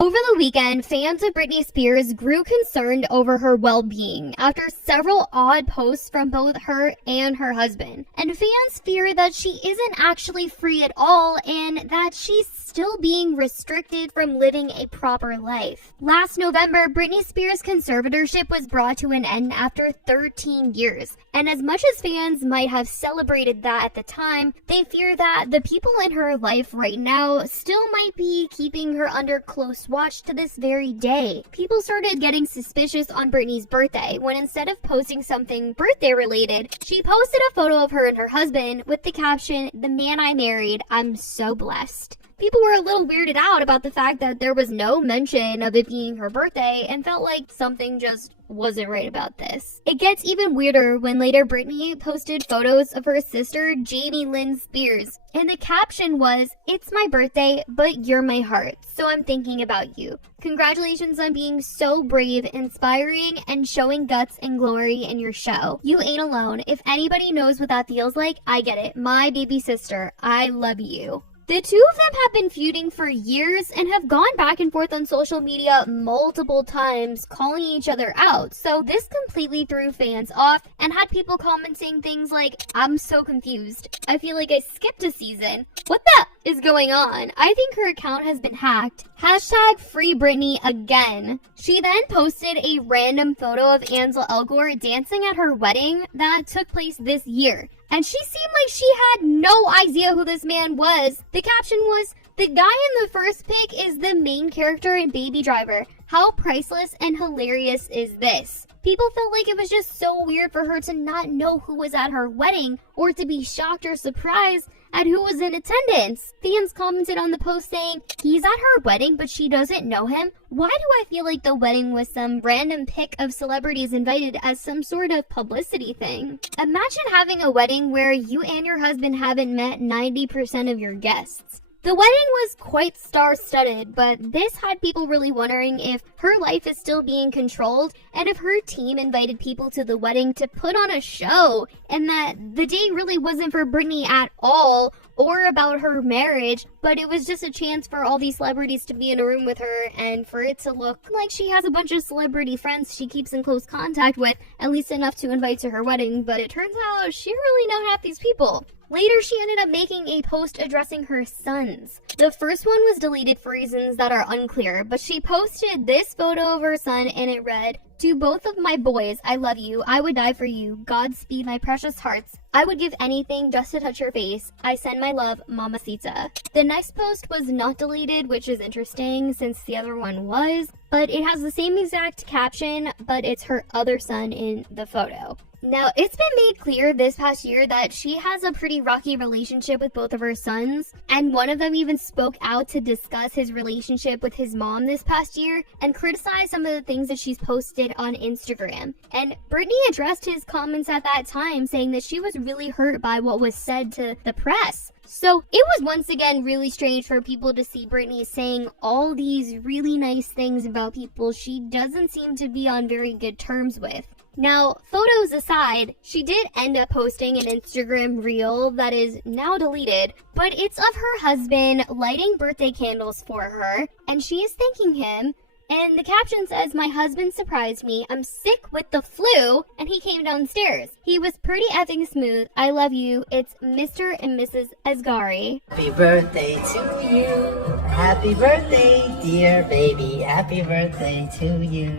Over the weekend, fans of Britney Spears grew concerned over her well-being after several odd posts from both her and her husband. And fans fear that she isn't actually free at all and that she's still being restricted from living a proper life. Last November, Britney Spears' conservatorship was brought to an end after 13 years. And as much as fans might have celebrated that at the time, they fear that the people in her life right now still might be keeping her under close watch to this very day. People started getting suspicious on Britney's birthday when instead of posting something birthday related, she posted a photo of her and her husband with the caption, "The man I married, I'm so blessed." People were a little weirded out about the fact that there was no mention of it being her birthday and felt like something just wasn't right about this. It gets even weirder when later Britney posted photos of her sister Jamie Lynn Spears, and the caption was, "It's my birthday, but you're my heart, so I'm thinking about you. Congratulations on being so brave, inspiring, and showing guts and glory in your show. You ain't alone. If anybody knows what that feels like, I get it. My baby sister, I love you." The two of them have been feuding for years and have gone back and forth on social media multiple times, calling each other out. So this completely threw fans off and had people commenting things like, "I'm so confused. I feel like I skipped a season. What the is going on? I think her account has been hacked. Hashtag free Britney again." She then posted a random photo of Ansel Elgort dancing at her wedding that took place this year. And she seemed like she had no idea who this man was. The caption was, "The guy in the first pic is the main character in Baby Driver. How priceless and hilarious is this?" People felt like it was just so weird for her to not know who was at her wedding or to be shocked or surprised at who was in attendance. Fans commented on the post saying, "He's at her wedding, but she doesn't know him. Why do I feel like the wedding was some random pic of celebrities invited as some sort of publicity thing?" Imagine having a wedding where you and your husband haven't met 90% of your guests. The wedding was quite star-studded, but this had people really wondering if her life is still being controlled and if her team invited people to the wedding to put on a show and that the day really wasn't for Britney at all or about her marriage, but it was just a chance for all these celebrities to be in a room with her and for it to look like she has a bunch of celebrity friends she keeps in close contact with, at least enough to invite to her wedding, but it turns out she really know half these people. Later, she ended up making a post addressing her sons. The first one was deleted for reasons that are unclear, but she posted this photo of her son and it read, "To both of my boys, I love you. I would die for you. Godspeed, my precious hearts. I would give anything just to touch your face. I send my love, Mamacita." The next post was not deleted, which is interesting since the other one was, but it has the same exact caption, but it's her other son in the photo. Now, it's been made clear this past year that she has a pretty rocky relationship with both of her sons, and one of them even spoke out to discuss his relationship with his mom this past year and criticize some of the things that she's posted on Instagram. And Britney addressed his comments at that time, saying that she was really hurt by what was said to the press. So it was once again really strange for people to see Britney saying all these really nice things about people she doesn't seem to be on very good terms with. Now, photos aside, she did end up posting an Instagram reel that is now deleted, but it's of her husband lighting birthday candles for her, and she is thanking him. And the caption says, "My husband surprised me. I'm sick with the flu, and he came downstairs. He was pretty effing smooth. I love you. It's Mr. and Mrs. Asghari." Happy birthday to you. Happy birthday, dear baby. Happy birthday to you.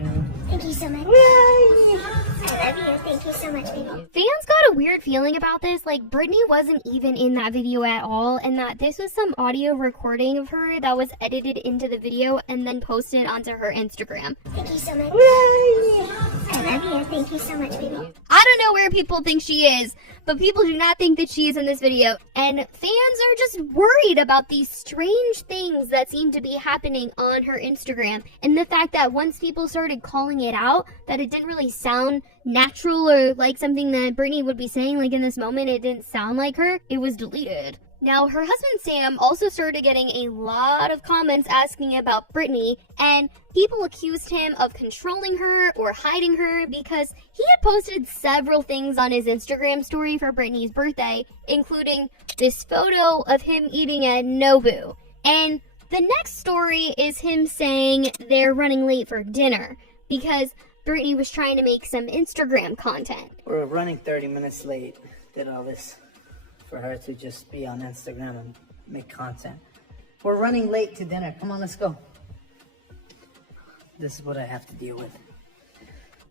Thank you so much. Yay! I love you. Thank you so much, baby. Fans got a weird feeling about this, like Britney wasn't even in that video at all, and that this was some audio recording of her that was edited into the video and then posted onto her Instagram. Thank you so much. Yay! I love you. Thank you so much, baby. I don't know where people think she is, but people do not think that she is in this video. And fans are just worried about these strange things that seem to be happening on her Instagram. And the fact that once people started calling it out, that it didn't really sound natural or like something that Britney would be saying, like in this moment, it didn't sound like her, it was deleted. Now, her husband Sam also started getting a lot of comments asking about Britney, and people accused him of controlling her or hiding her because he had posted several things on his Instagram story for Britney's birthday, including this photo of him eating at Nobu. And The next story is him saying they're running late for dinner because Britney was trying to make some Instagram content. We're running 30 minutes late. Did all this for her to just be on Instagram and make content. We're running late to dinner. Come on, let's go. This is what I have to deal with.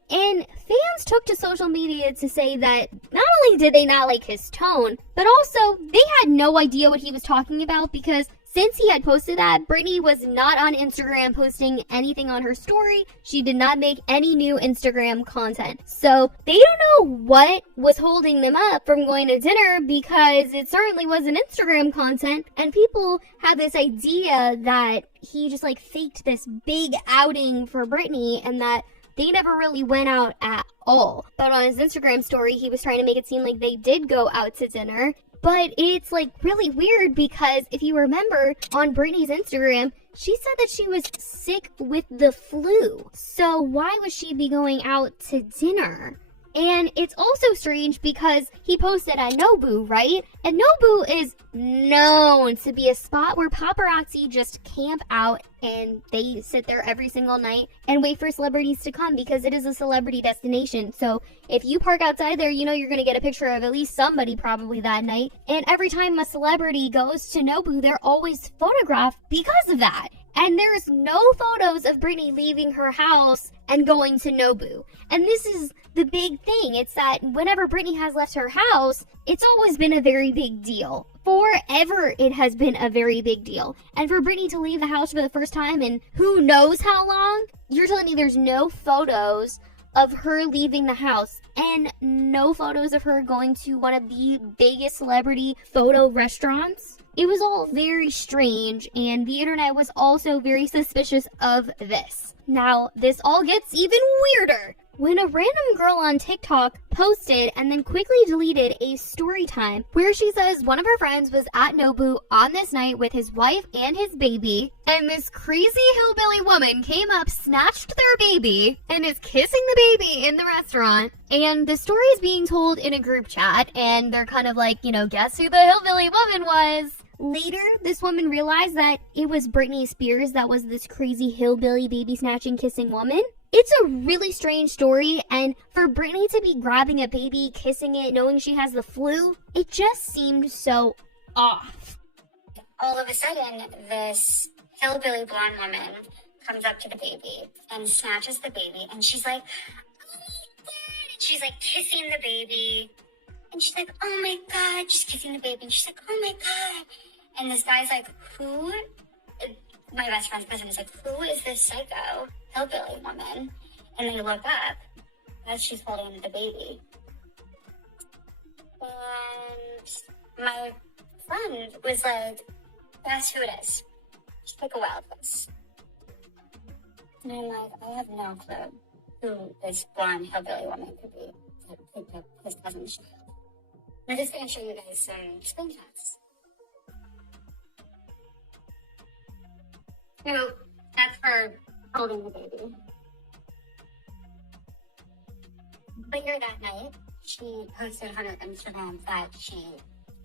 And fans took to social media to say that not only did they not like his tone, but also they had no idea what he was talking about because since he had posted that, Britney was not on Instagram posting anything on her story. She did not make any new Instagram content. So they don't know what was holding them up from going to dinner because it certainly wasn't Instagram content. And people had this idea that he just like faked this big outing for Britney and that they never really went out at all. But on his Instagram story, he was trying to make it seem like they did go out to dinner. But it's like really weird because if you remember on Britney's Instagram, she said that she was sick with the flu. So why would she be going out to dinner? And it's also strange because he posted at Nobu, right? And Nobu is known to be a spot where paparazzi just camp out and they sit there every single night and wait for celebrities to come because it is a celebrity destination. So if you park outside there, you know you're going to get a picture of at least somebody probably that night. And every time a celebrity goes to Nobu, they're always photographed because of that. And there's no photos of Britney leaving her house and going to Nobu. And this is the big thing. It's that whenever Britney has left her house, it's always been a very big deal. Forever it has been a very big deal. And for Britney to leave the house for the first time in who knows how long, you're telling me there's no photos of her leaving the house and no photos of her going to one of the biggest celebrity photo restaurants? It was all very strange, and the internet was also very suspicious of this. Now, this all gets even weirder when a random girl on TikTok posted and then quickly deleted a story time where she says one of her friends was at Nobu on this night with his wife and his baby, and this crazy hillbilly woman came up, snatched their baby, and is kissing the baby in the restaurant. And the story is being told in a group chat, and they're kind of like, guess who the hillbilly woman was? Later, this woman realized that it was Britney Spears that was this crazy hillbilly baby snatching kissing woman. It's a really strange story, and for Britney to be grabbing a baby, kissing it, knowing she has the flu, it just seemed so off. All of a sudden, this hillbilly blonde woman comes up to the baby and snatches the baby, and she's like, oh my God, and she's like kissing the baby, and she's like, oh my God, she's kissing the baby, and she's like, oh my God. And this guy's like, who? My best friend's cousin is like, who is this psycho hillbilly woman? And they look up as she's holding the baby. And my friend was like, guess who it is? She took a wild guess. And I'm like, I have no clue who this blonde hillbilly woman could be that picked up his cousin's child. I'm just going to show you guys some screenshots. So that's her holding the baby. Later that night, she posted on her Instagram that she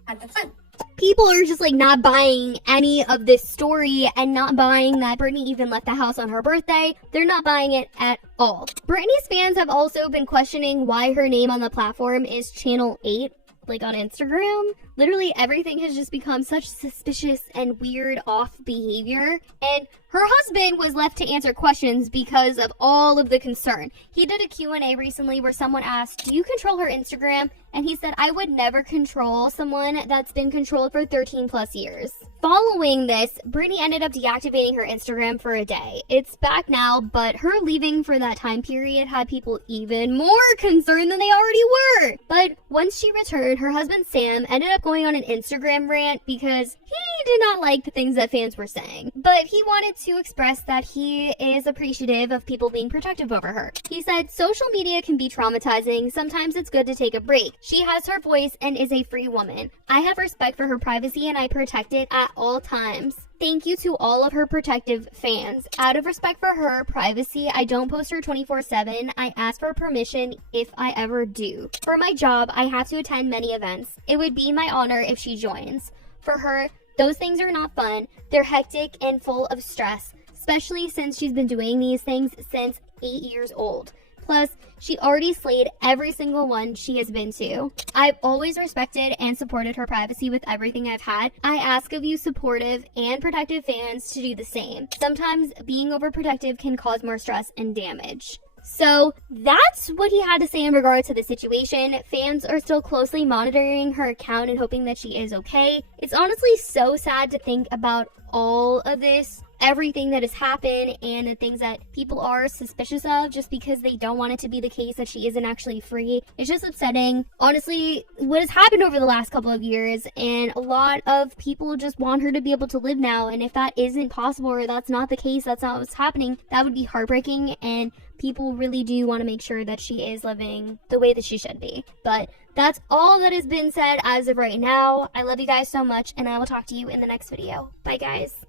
had the flu. People are just like not buying any of this story and not buying that Britney even left the house on her birthday. They're not buying it at all. Britney's fans have also been questioning why her name on the platform is Channel 8. Like on Instagram, literally everything has just become such suspicious and weird off behavior. And her husband was left to answer questions because of all of the concern. He did a Q&A recently where someone asked, do you control her Instagram? And he said, I would never control someone that's been controlled for 13 plus years. Following this, Britney ended up deactivating her Instagram for a day. It's back now, but her leaving for that time period had people even more concerned than they already were. But once she returned, her husband Sam ended up going on an Instagram rant because he did not like the things that fans were saying. But he wanted to express that he is appreciative of people being protective over her. He said, social media can be traumatizing. Sometimes it's good to take a break. She has her voice and is a free woman. I have respect for her privacy and I protect it at all times. Thank you to all of her protective fans. Out of respect for her privacy, I don't post her 24/7. I ask for permission if I ever do. For my job, I have to attend many events. It would be my honor if she joins. For her Those things are not fun. They're hectic and full of stress, especially since she's been doing these things since 8 years old. Plus, she already slayed every single one she has been to. I've always respected and supported her privacy with everything I've had. I ask of you supportive and protective fans to do the same. Sometimes being overprotective can cause more stress and damage. So that's what he had to say in regard to the situation. Fans are still closely monitoring her account and hoping that she is okay. It's honestly so sad to think about all of this, everything that has happened, and the things that people are suspicious of just because they don't want it to be the case that she isn't actually free. It's just upsetting. Honestly, what has happened over the last couple of years, and a lot of people just want her to be able to live now, and if that isn't possible or that's not the case, that's not what's happening, that would be heartbreaking, and people really do want to make sure that she is living the way that she should be. But that's all that has been said as of right now. I love you guys so much, and I will talk to you in the next video. Bye, guys.